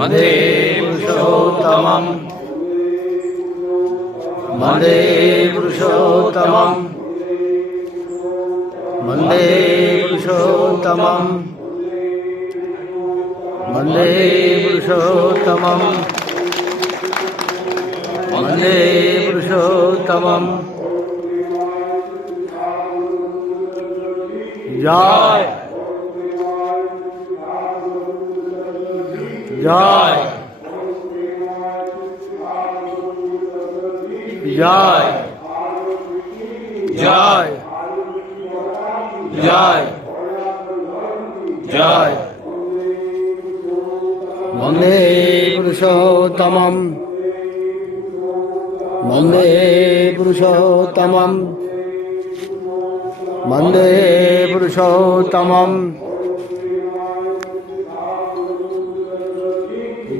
वन्दे पुरुषोत्तमम् वन्दे पुरुषोत्तमम् वन्दे पुरुषोत्तमम् वन्दे पुरुषोत्तमम् वन्दे पुरुषोत्तमम् জয় জয়। জয়। জয়। জয়। জয়। বন্দে পুরুষোত্তমম। বন্দে পুরুষোত্তমম। বন্দে পুরুষোত্তমম।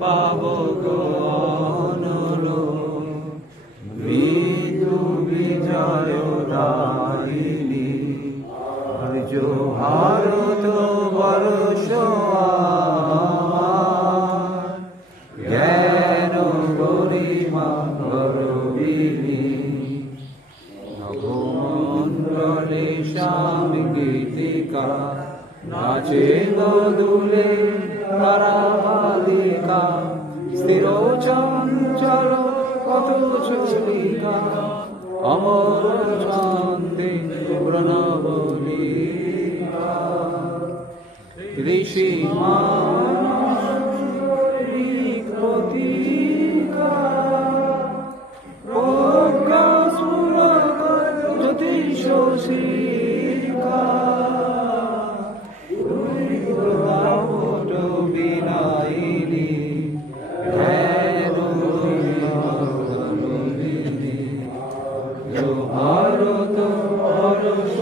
রিক্ত পাবক অনল বিন্দু বিজয় দায়িনী ভারত বর্ষ জ্ঞান গরিমা গরবিনী নভমণ্ডলে স্বামী গীতিকা নাচে গদুলে তারাবালিকা স্থির চঞ্চল কত চলিকা অমর শান্তি প্রণবলিকা ঋষি মানসিক ভারত বর্ষ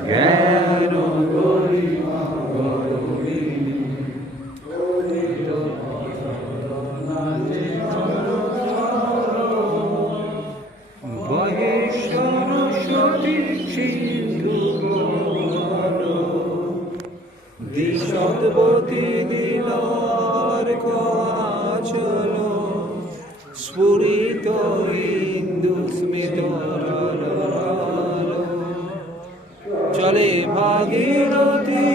জ্ঞান গরিমা সরস্বতী সিন্ধু দিশদ্বতী দিলার স্ফুরিত ইন্দু স্মিত চলে ভাগীরথী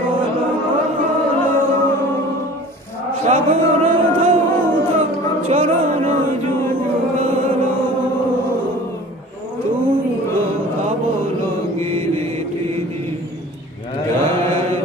কল সাগর চরণ যুগল। তুঙ্গ ধবল গিরে টিনি জ্ঞান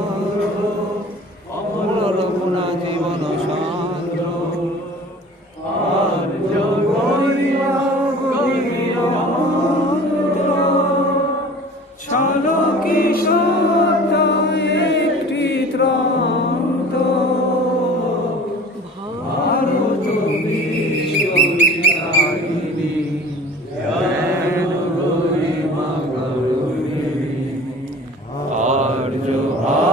through all.